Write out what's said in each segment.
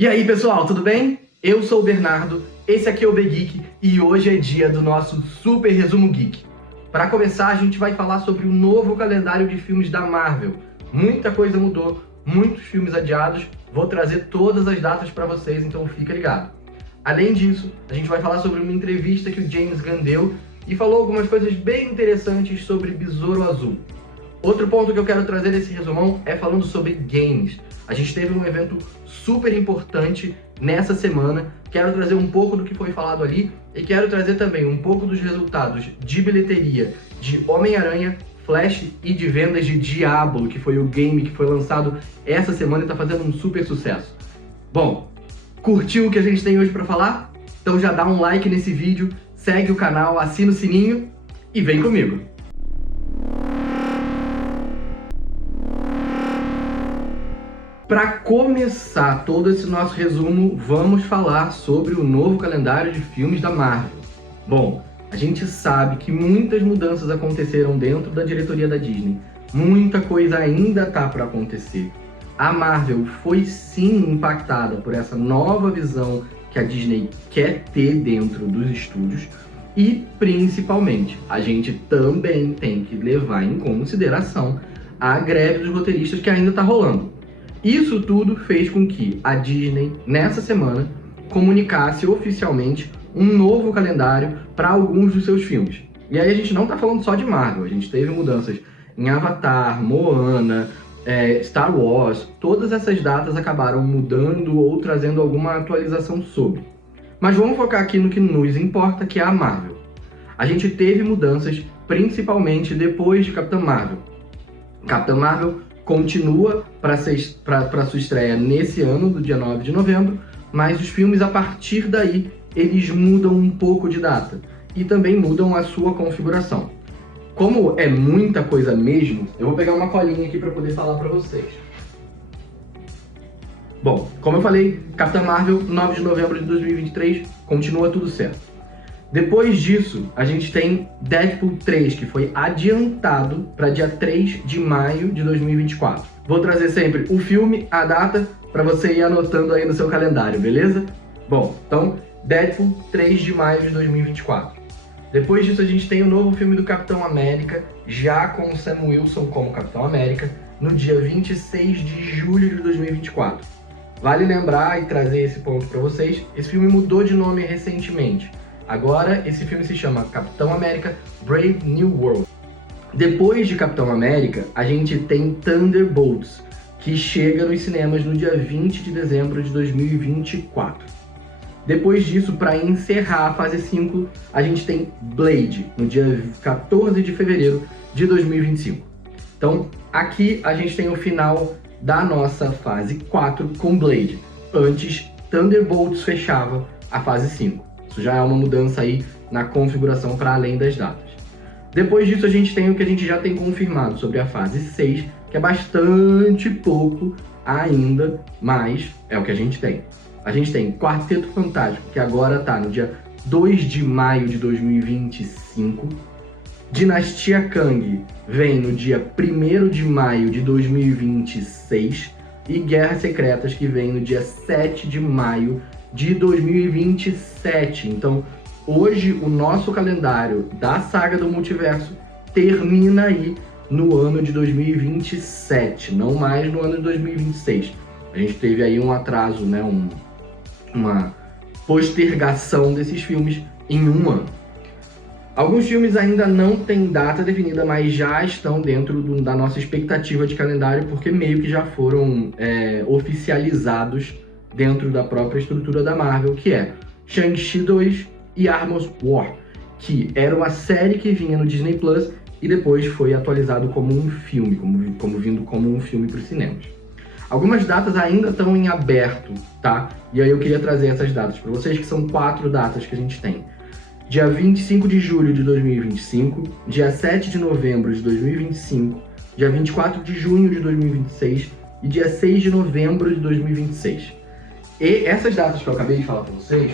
E aí pessoal, tudo bem? Eu sou o Bernardo, esse aqui é o B-Geek e hoje é dia do nosso Super Resumo Geek. Para começar, a gente vai falar sobre o novo calendário de filmes da Marvel. Muita coisa mudou, muitos filmes adiados, vou trazer todas as datas para vocês, então fica ligado. Além disso, a gente vai falar sobre uma entrevista que o James Gunn deu e falou algumas coisas bem interessantes sobre Besouro Azul. Outro ponto que eu quero trazer nesse resumão é falando sobre games. A gente teve um evento super importante nessa semana, quero trazer um pouco do que foi falado ali e quero trazer também um pouco dos resultados de bilheteria de Homem-Aranha, Flash e de vendas de Diablo, que foi o game que foi lançado essa semana e está fazendo um super sucesso. Bom, curtiu o que a gente tem hoje para falar? Então já dá um like nesse vídeo, segue o canal, assina o sininho e vem comigo! Para começar todo esse nosso resumo, vamos falar sobre o novo calendário de filmes da Marvel. Bom, a gente sabe que muitas mudanças aconteceram dentro da diretoria da Disney. Muita coisa ainda tá para acontecer. A Marvel foi sim impactada por essa nova visão que a Disney quer ter dentro dos estúdios e, principalmente, a gente também tem que levar em consideração a greve dos roteiristas que ainda está rolando. Isso tudo fez com que a Disney, nessa semana, comunicasse oficialmente um novo calendário para alguns dos seus filmes. E aí a gente não está falando só de Marvel, a gente teve mudanças em Avatar, Moana, Star Wars, todas essas datas acabaram mudando ou trazendo alguma atualização sobre. Mas vamos focar aqui no que nos importa, que é a Marvel. A gente teve mudanças, principalmente depois de Capitã Marvel. Capitã Marvel continua para sua estreia nesse ano, do dia 9 de novembro, mas os filmes a partir daí, eles mudam um pouco de data e também mudam a sua configuração. Como é muita coisa mesmo, eu vou pegar uma colinha aqui para poder falar para vocês. Bom, como eu falei, Capitã Marvel, 9 de novembro de 2023, continua tudo certo. Depois disso, a gente tem Deadpool 3, que foi adiantado para dia 3 de maio de 2024. Vou trazer sempre o filme, a data, para você ir anotando aí no seu calendário, beleza? Bom, então, Deadpool 3 de maio de 2024. Depois disso, a gente tem o novo filme do Capitão América, já com o Sam Wilson como Capitão América, no dia 26 de julho de 2024. Vale lembrar e trazer esse ponto para vocês, esse filme mudou de nome recentemente. Agora, esse filme se chama Capitão América Brave New World. Depois de Capitão América, a gente tem Thunderbolts, que chega nos cinemas no dia 20 de dezembro de 2024. Depois disso, para encerrar a fase 5, a gente tem Blade, no dia 14 de fevereiro de 2025. Então, aqui a gente tem o final da nossa fase 4 com Blade. Antes, Thunderbolts fechava a fase 5. Isso já é uma mudança aí na configuração para além das datas. Depois disso a gente tem o que a gente já tem confirmado sobre a fase 6, que é bastante pouco ainda, mas é o que a gente tem. A gente tem Quarteto Fantástico, que agora está no dia 2 de maio de 2025. Dinastia Kang vem no dia 1º de maio de 2026. E Guerras Secretas, que vem no dia 7 de maio de 2027. Então, hoje o nosso calendário da saga do multiverso termina aí no ano de 2027, não mais no ano de 2026. A gente teve aí um atraso, né, uma postergação desses filmes em um ano. Alguns filmes ainda não têm data definida, mas já estão dentro da nossa expectativa de calendário, porque meio que já foram oficializados dentro da própria estrutura da Marvel, que é Shang-Chi 2 e Armor War, que era uma série que vinha no Disney Plus e depois foi atualizado como um filme, vindo como um filme para os cinemas. Algumas datas ainda estão em aberto, tá? E aí eu queria trazer essas datas para vocês, que são 4 datas que a gente tem. Dia 25 de julho de 2025, dia 7 de novembro de 2025, dia 24 de junho de 2026 e dia 6 de novembro de 2026. E essas datas que eu acabei de falar para vocês,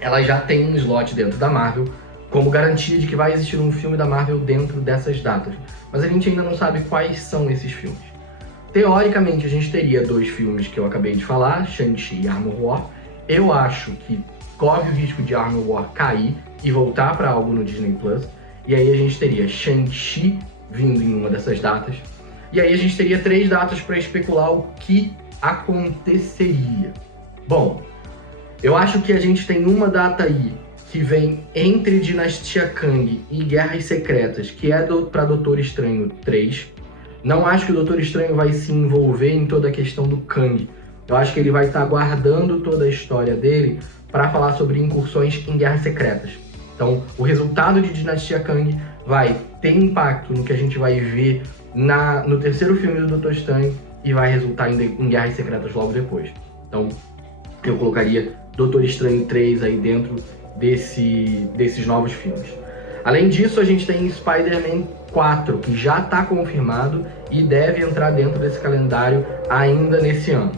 elas já têm um slot dentro da Marvel, como garantia de que vai existir um filme da Marvel dentro dessas datas. Mas a gente ainda não sabe quais são esses filmes. teoricamente, a gente teria 2 filmes que eu acabei de falar, Shang-Chi e Armor War. Eu acho que corre o risco de Armor War cair e voltar para algo no Disney Plus. E aí a gente teria Shang-Chi vindo em uma dessas datas. E aí a gente teria 3 datas para especular o que aconteceria. Bom, eu acho que a gente tem uma data aí que vem entre Dinastia Kang e Guerras Secretas, que é para Doutor Estranho 3. Não acho que o Doutor Estranho vai se envolver em toda a questão do Kang. Eu acho que ele vai estar guardando toda a história dele para falar sobre incursões em Guerras Secretas. Então, o resultado de Dinastia Kang vai ter impacto no que a gente vai ver no terceiro filme do Doutor Estranho e vai resultar em Guerras Secretas logo depois. Então, eu colocaria Doutor Estranho 3 aí dentro desses novos filmes. Além disso, a gente tem Spider-Man 4, que já está confirmado e deve entrar dentro desse calendário ainda nesse ano.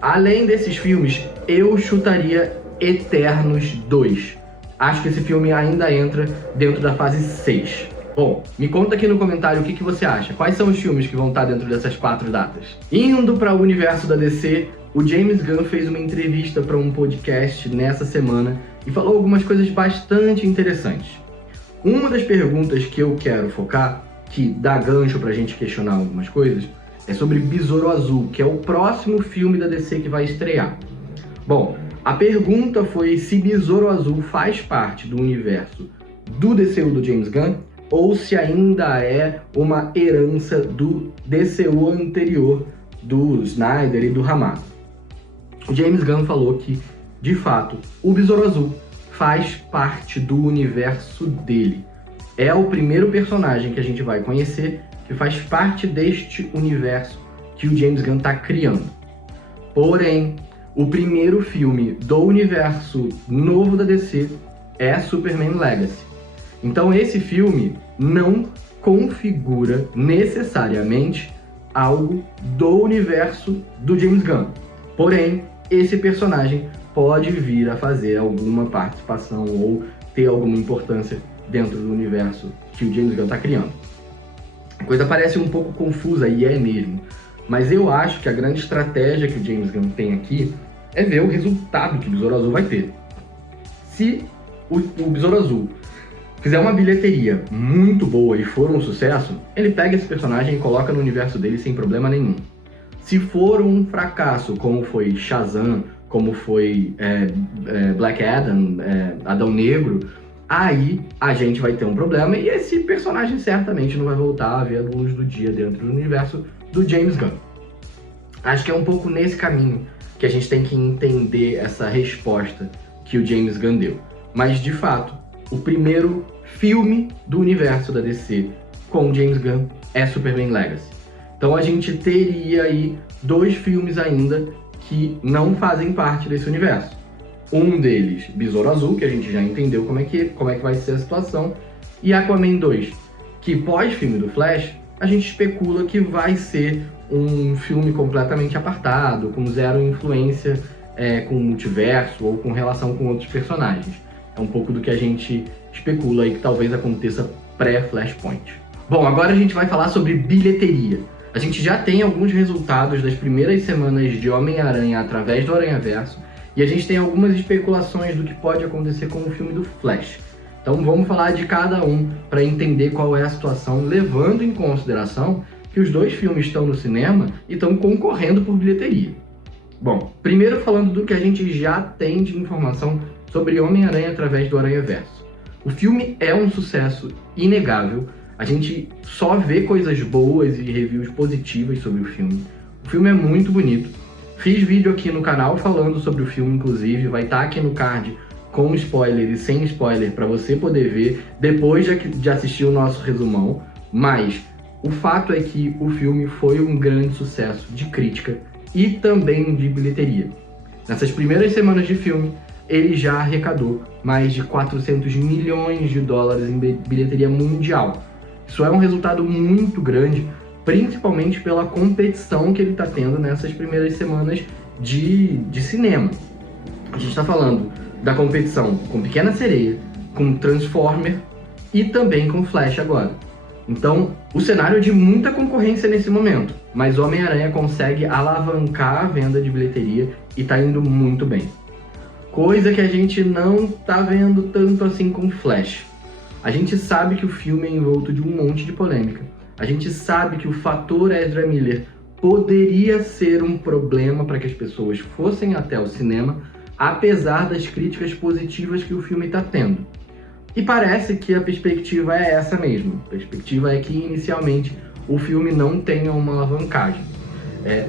Além desses filmes, eu chutaria Eternos 2. Acho que esse filme ainda entra dentro da fase 6. Bom, me conta aqui no comentário o que você acha. Quais são os filmes que vão estar dentro dessas 4 datas? Indo para o universo da DC, o James Gunn fez uma entrevista para um podcast nessa semana e falou algumas coisas bastante interessantes. Uma das perguntas que eu quero focar, que dá gancho pra gente questionar algumas coisas, é sobre Besouro Azul, que é o próximo filme da DC que vai estrear. Bom, a pergunta foi se Besouro Azul faz parte do universo do DCU do James Gunn ou se ainda é uma herança do DCU anterior do Snyder e do Hamada. O James Gunn falou que, de fato, o Besouro Azul faz parte do universo dele. É o primeiro personagem que a gente vai conhecer que faz parte deste universo que o James Gunn está criando. Porém, o primeiro filme do universo novo da DC é Superman Legacy. Então esse filme não configura necessariamente algo do universo do James Gunn. Porém, esse personagem pode vir a fazer alguma participação ou ter alguma importância dentro do universo que o James Gunn está criando. A coisa parece um pouco confusa, e é mesmo, mas eu acho que a grande estratégia que o James Gunn tem aqui é ver o resultado que o Besouro Azul vai ter. Se o Besouro Azul fizer uma bilheteria muito boa e for um sucesso, ele pega esse personagem e coloca no universo dele sem problema nenhum. Se for um fracasso, como foi Shazam, como foi Black Adam, Adão Negro, aí a gente vai ter um problema e esse personagem certamente não vai voltar a ver a luz do dia dentro do universo do James Gunn. Acho que é um pouco nesse caminho que a gente tem que entender essa resposta que o James Gunn deu. Mas, de fato, o primeiro filme do universo da DC com o James Gunn é Superman Legacy. Então a gente teria aí 2 filmes ainda que não fazem parte desse universo. Um deles, Besouro Azul, que a gente já entendeu como é que vai ser a situação, e Aquaman 2, que pós-filme do Flash, a gente especula que vai ser um filme completamente apartado, com zero influência com o multiverso ou com relação com outros personagens. É um pouco do que a gente especula aí que talvez aconteça pré-Flashpoint. Bom, agora a gente vai falar sobre bilheteria. A gente já tem alguns resultados das primeiras semanas de Homem-Aranha através do Aranhaverso, e a gente tem algumas especulações do que pode acontecer com o filme do Flash. Então vamos falar de cada um para entender qual é a situação, levando em consideração que os 2 filmes estão no cinema e estão concorrendo por bilheteria. Bom, primeiro falando do que a gente já tem de informação sobre Homem-Aranha através do Aranhaverso. O filme é um sucesso inegável, a gente só vê coisas boas e reviews positivas sobre o filme. O filme é muito bonito. Fiz vídeo aqui no canal falando sobre o filme, inclusive, vai estar aqui no card com spoiler e sem spoiler para você poder ver depois de assistir o nosso resumão. Mas o fato é que o filme foi um grande sucesso de crítica e também de bilheteria. Nessas primeiras semanas de filme, ele já arrecadou mais de 400 milhões de dólares em bilheteria mundial. Isso é um resultado muito grande, principalmente pela competição que ele está tendo nessas primeiras semanas de cinema. A gente está falando da competição com Pequena Sereia, com Transformer e também com Flash agora. Então, o cenário é de muita concorrência nesse momento, mas Homem-Aranha consegue alavancar a venda de bilheteria e tá indo muito bem. Coisa que a gente não tá vendo tanto assim com Flash. A gente sabe que o filme é envolto de um monte de polêmica. A gente sabe que o fator Ezra Miller poderia ser um problema para que as pessoas fossem até o cinema, apesar das críticas positivas que o filme está tendo. E parece que a perspectiva é essa mesmo. A perspectiva é que, inicialmente, o filme não tenha uma alavancagem.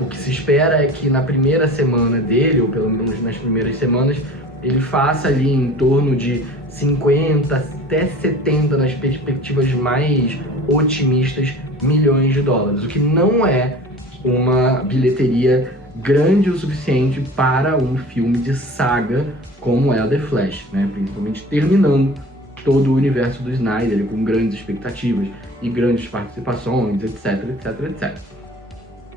O que se espera é que na primeira semana dele, ou pelo menos nas primeiras semanas, ele faça ali em torno de 50 até 70, nas perspectivas mais otimistas, milhões de dólares, o que não é uma bilheteria grande o suficiente para um filme de saga como é o The Flash, né? Principalmente terminando todo o universo do Snyder, com grandes expectativas e grandes participações, etc, etc, etc.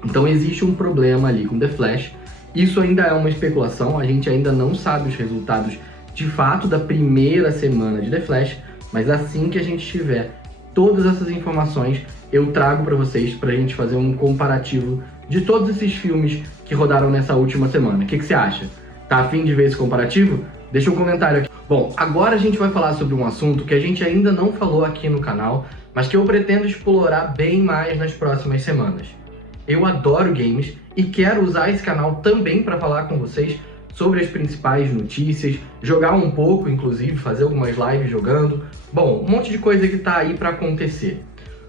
Então existe um problema ali com The Flash. Isso ainda é uma especulação, a gente ainda não sabe os resultados de fato da primeira semana de The Flash, mas assim que a gente tiver todas essas informações, eu trago para vocês, para a gente fazer um comparativo de todos esses filmes que rodaram nessa última semana. O que você acha? Tá a fim de ver esse comparativo? Deixa um comentário aqui. Bom, agora a gente vai falar sobre um assunto que a gente ainda não falou aqui no canal, mas que eu pretendo explorar bem mais nas próximas semanas. Eu adoro games e quero usar esse canal também para falar com vocês sobre as principais notícias, jogar um pouco, inclusive, fazer algumas lives jogando. Bom, um monte de coisa que tá aí para acontecer.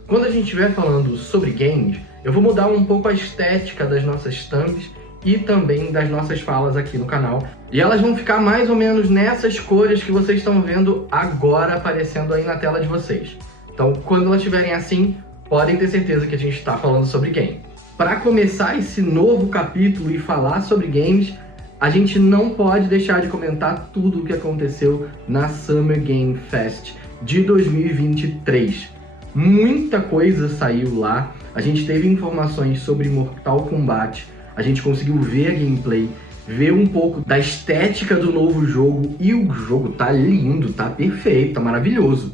Quando a gente estiver falando sobre games, eu vou mudar um pouco a estética das nossas thumbs e também das nossas falas aqui no canal. E elas vão ficar mais ou menos nessas cores que vocês estão vendo agora aparecendo aí na tela de vocês. Então, quando elas estiverem assim, podem ter certeza que a gente está falando sobre game. Para começar esse novo capítulo e falar sobre games, a gente não pode deixar de comentar tudo o que aconteceu na Summer Game Fest de 2023. Muita coisa saiu lá, a gente teve informações sobre Mortal Kombat, a gente conseguiu ver a gameplay, ver um pouco da estética do novo jogo, e o jogo tá lindo, tá perfeito, tá maravilhoso.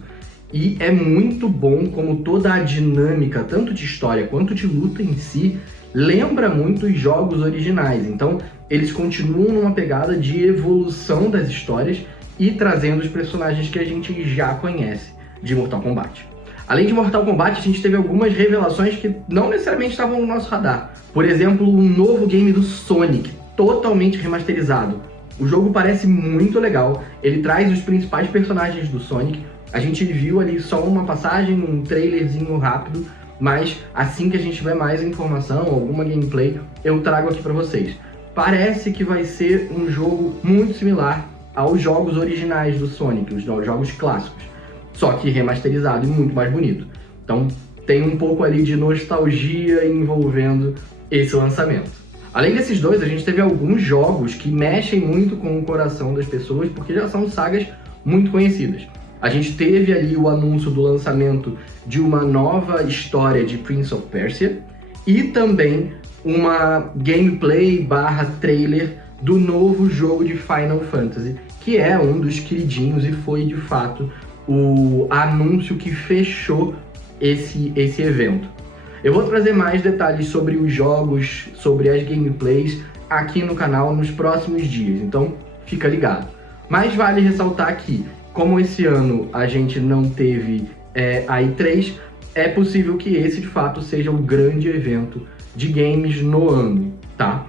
E é muito bom como toda a dinâmica, tanto de história quanto de luta em si, lembra muito os jogos originais. Então, eles continuam numa pegada de evolução das histórias e trazendo os personagens que a gente já conhece de Mortal Kombat. Além de Mortal Kombat, a gente teve algumas revelações que não necessariamente estavam no nosso radar. Por exemplo, um novo game do Sonic, totalmente remasterizado. O jogo parece muito legal, ele traz os principais personagens do Sonic. A gente viu ali só uma passagem, um trailerzinho rápido, mas assim que a gente tiver mais informação, alguma gameplay, eu trago aqui pra vocês. Parece que vai ser um jogo muito similar aos jogos originais do Sonic, os jogos clássicos, só que remasterizado e muito mais bonito. Então tem um pouco ali de nostalgia envolvendo esse lançamento. Além desses dois, a gente teve alguns jogos que mexem muito com o coração das pessoas, porque já são sagas muito conhecidas. A gente teve ali o anúncio do lançamento de uma nova história de Prince of Persia e também uma gameplay barra trailer do novo jogo de Final Fantasy, que é um dos queridinhos e foi de fato o anúncio que fechou esse evento. Eu vou trazer mais detalhes sobre os jogos, sobre as gameplays aqui no canal nos próximos dias, então fica ligado. Mas vale ressaltar que, como esse ano a gente não teve a E3, é possível que esse de fato seja o grande evento de games no ano, tá?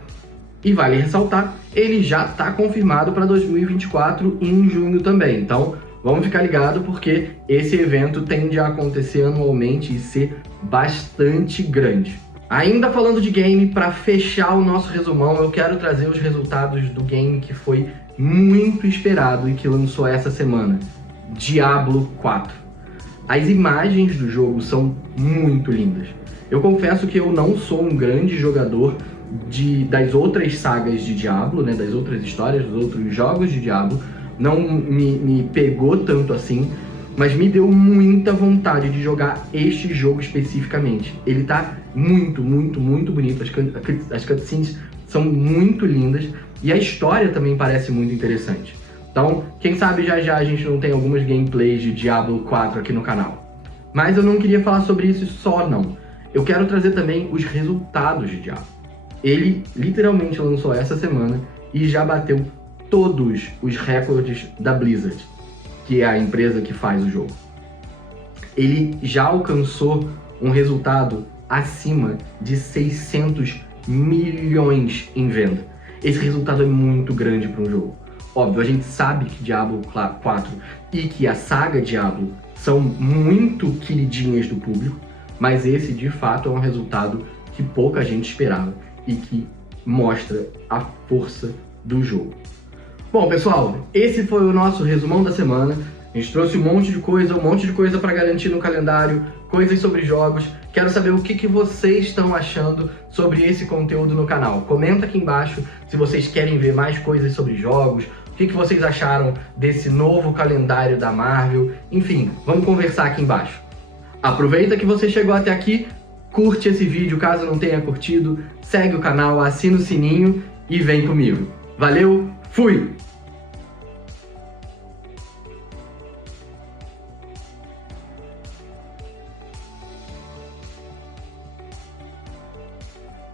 E vale ressaltar, ele já está confirmado para 2024 em junho também, então vamos ficar ligado porque esse evento tende a acontecer anualmente e ser bastante grande. Ainda falando de game, para fechar o nosso resumão, eu quero trazer os resultados do game que foi muito esperado e que lançou essa semana, Diablo 4. As imagens do jogo são muito lindas. Eu confesso que eu não sou um grande jogador das outras sagas de Diablo, né, das outras histórias, dos outros jogos de Diablo, não me pegou tanto assim, mas me deu muita vontade de jogar este jogo especificamente. Ele tá muito, muito, muito bonito, as cutscenes são muito lindas e a história também parece muito interessante. Então, quem sabe já já a gente não tem algumas gameplays de Diablo 4 aqui no canal. Mas eu não queria falar sobre isso só, não. Eu quero trazer também os resultados de Diablo. Ele literalmente lançou essa semana e já bateu todos os recordes da Blizzard, que é a empresa que faz o jogo. Ele já alcançou um resultado acima de 600 milhões em venda. Esse resultado é muito grande para um jogo. Óbvio, a gente sabe que Diablo 4 e que a saga Diablo são muito queridinhas do público, mas esse de fato é um resultado que pouca gente esperava e que mostra a força do jogo. Bom, pessoal, esse foi o nosso resumão da semana. A gente trouxe um monte de coisa para garantir no calendário, coisas sobre jogos. Quero saber o que vocês estão achando sobre esse conteúdo no canal. Comenta aqui embaixo se vocês querem ver mais coisas sobre jogos, o que vocês acharam desse novo calendário da Marvel. Enfim, vamos conversar aqui embaixo. Aproveita que você chegou até aqui, curte esse vídeo caso não tenha curtido, segue o canal, assina o sininho e vem comigo. Valeu, fui!